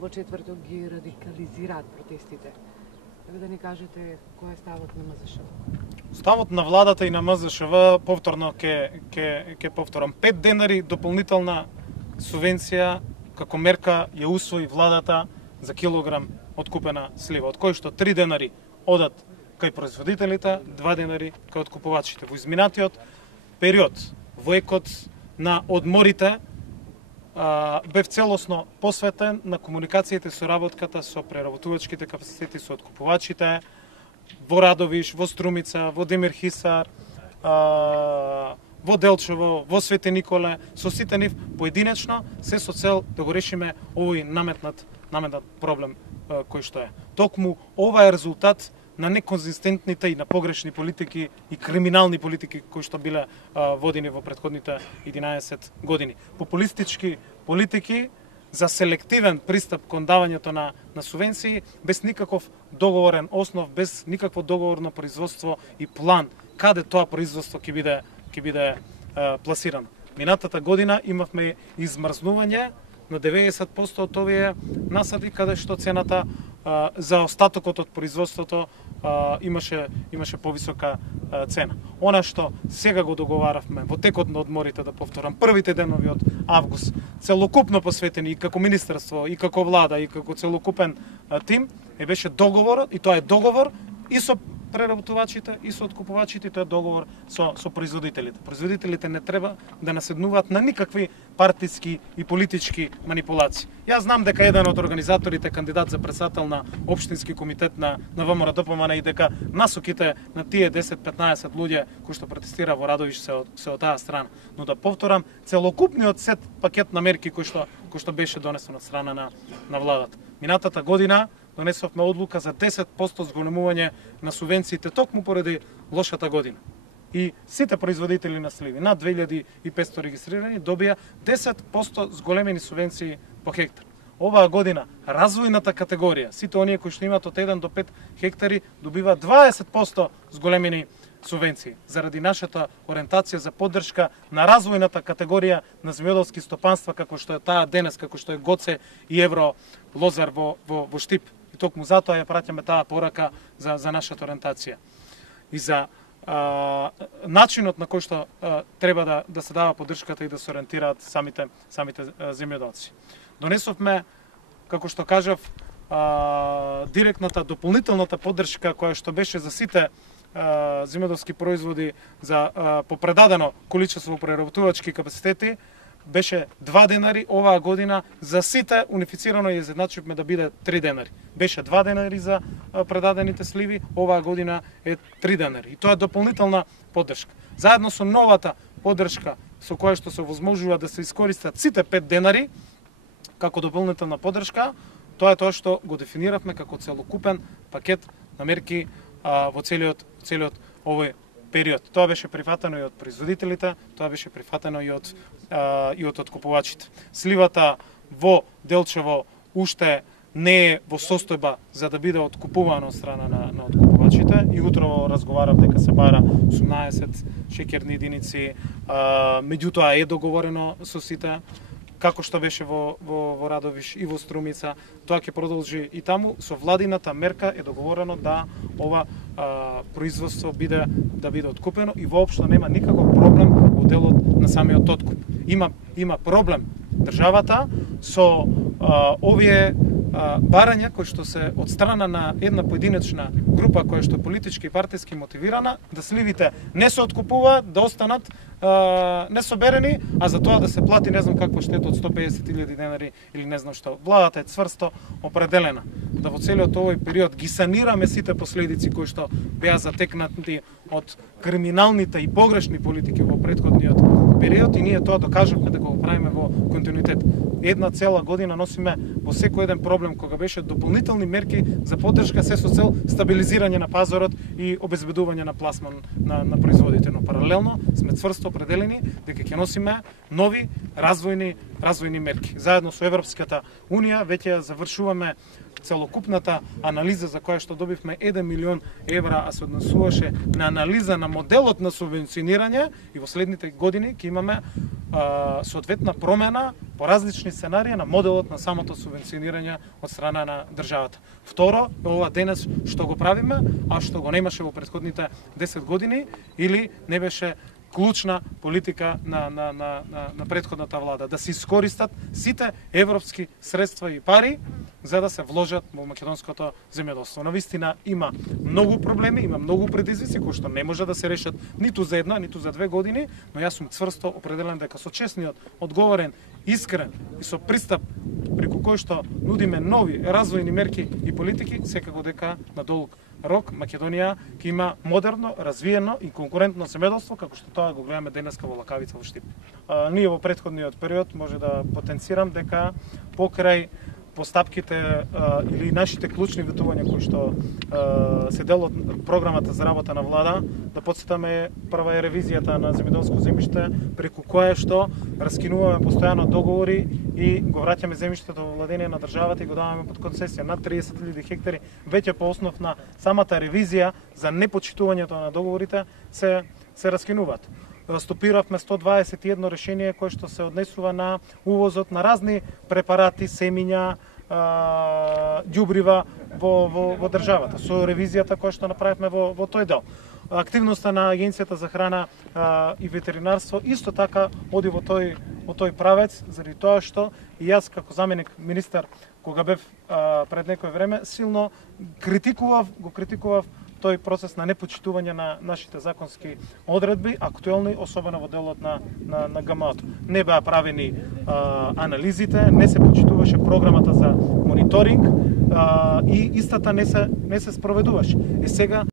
Во четврток ги радикализираат протестите. Така да ни кажете кој е ставот на МЗШ? Ставот на владата и на МЗШВ повторно ќе повторам. 5 денари дополнителна субвенција како мерка ја усвои владата за килограм откупена слива, од кои што 3 денари одат кај производителите, 2 денари кај откупувачите. Во изминатиот период, во екот на одморите, бев целосно посветен на комуникацијите со работката со преработувачките капацитети, со откупувачите во Радовиш, во Струмица, во Демирхисар, во Делчево, во Свети Николе, со сите нив поединечно, се со цел да го решиме овој наметнат проблем кој што е. Токму ова е резултат на неконзистентните и на погрешни политики и криминални политики кои што биле водени во претходните 11 години. Популистички политики за селективен пристап кон давањето на субвенции без никаков договорен основ, без никакво договорно производство и план каде тоа производство ќе биде пласирано. Минатата година имавме измрзнување на 90% од овие насади каде што цената за остатокот од производството имаше повисока цена. Она што сега го договаравме во текот на одморите, да повторам, првите денови од август, целокупно посветени и како министерство, и како влада, и како целокупен тим, беше договорот, и тоа е договор и со преработувачите и со откупувачите, тоа е договор со производителите. Производителите не треба да наседнуваат на никакви партиски и политички манипулации. Јас знам дека еден од организаторите, кандидат за председател на општински комитет на ВМРО-ДПМН, и дека насоките на тие 10-15 луѓе кои што протестира во Радовиш се од таа страна. Но да повторам, целокупниот сет пакет на мерки кој што беше донесен од страна на владата. Минатата година донесовме одлука за 10% зголемување на субвенциите токму поради лошата година. И сите производители на сливи, над 2500 регистрирани, добија 10% зголемени субвенции по хектар. Оваа година развојната категорија, сите оние кои што имаат од 1 до 5 хектари, добива 20% зголемени субвенции, заради нашата ориентација за поддршка на развојната категорија на земјоделски стопанства, како што е таа денес, како што е Гоце и Евро Лозар во Штип. И токму затоа ја праќаме таа порака за нашата ориентација. И за начинот на кој што треба да се дава поддршката и да се ориентираат самите земјоделци. Донесовме, како што кажав, директната дополнителната поддршка која што беше за сите земјоделски производи за попредадено количество преработувачки капацитети, беше 2 денари оваа година, за сите унифицирано ја изедначивме да биде 3 денари. Беше 2 денари за предадените сливи, оваа година е 3 денари. И тоа е дополнителна поддршка. Заедно со новата поддршка со која што се возможува да се искористат сите 5 денари како дополнителна поддршка, тоа е тоа што го дефиниравме како целокупен пакет на мерки во целиот овој период. Тоа беше прифатено и од производителите, тоа беше прифатено и од откупувачите. Сливата во Делчево уште не е во состојба за да биде откупувана од страна на откупувачите. И утрово разговарав дека се бара 18 шеќерни единици, меѓутоа е договорено со сите, како што беше во Радовиш и во Струмица. Тоа ќе продолжи и таму. Со владината мерка е договорено да ова производство да биде откупено и воопшто нема никаков проблем во делот на самиот откуп. Има проблем државата со овие барања кои што се од страна на една поединечна група која што е политички и партиски мотивирана, да сливите не се откупуваат, да останат несоберени, а за тоа да се плати не знам каква штета од 150.000 денари или не знам што. Владата е цврсто определена да во целиот овој период ги санираме сите последици кои што беа затекнати од криминалните и погрешни политики во претходниот период, и ние тоа докажавме да го правиме во континуитет. Една цела година носиме во секој еден проблем кога беше дополнителни мерки за поддршка се со цел стабилизирање на пазарот и обезбедување на пласман на производите. Но паралелно сме цврсто определени дека ќе носиме нови развојни мерки. Заедно со Европската Унија веќе завршуваме целокупната анализа за која што добивме 1 милион евра, а се однесуваше на анализа на моделот на субвенционирање и во следните години ќе имаме соодветна промена по различни сценарии на моделот на самото субвенционирање од страна на државата. Второ, ова денес што го правиме, а што го немаше во претходните 10 години или не беше клучна политика на претходната влада, да се искористат сите европски средства и пари за да се вложат во македонското земјоделство. Навистина има многу проблеми, има многу предизвици кои што не може да се решат ниту за една, ниту за 2 години, но јас сум цврсто определен дека со честниот, одговорен, искрен и со пристап преку кој што нудиме нови развојни мерки и политики, секако дека на долг рок Македонија ќе има модерно, развиено и конкурентно земјоделство како што тоа го гледаме денеска во Лакавица во Штип. Ние во претходниот период може да потенцирам дека покрај постапките или нашите клучни ветувања кои што се дел од програмата за работа на влада, да потсетаме прва е ревизијата на земјоделско земјиште преку кое што раскинуваме постојано договори и го враќаме земјиштето во владење на државата и го даваме под концесија. Над 30.000 хектари веќе по основ на самата ревизија за непочитувањето на договорите се раскинуваат. Стопиравме 121 решение кое што се однесува на увозот на разни препарати, семиња, ѓубрива во државата. Со ревизијата која што направивме во тој дел. Активноста на Агенцијата за храна и ветеринарство исто така оди во тој правец, заради тоа што и јас како заменик министар кога бев пред некој време силно го критикував тој процес на непочитување на нашите законски одредби, актуелни, особено во делот на ГМО-то. Не беа правени анализите, не се почитуваше програмата за мониторинг и истата не се спроведуваше. И сега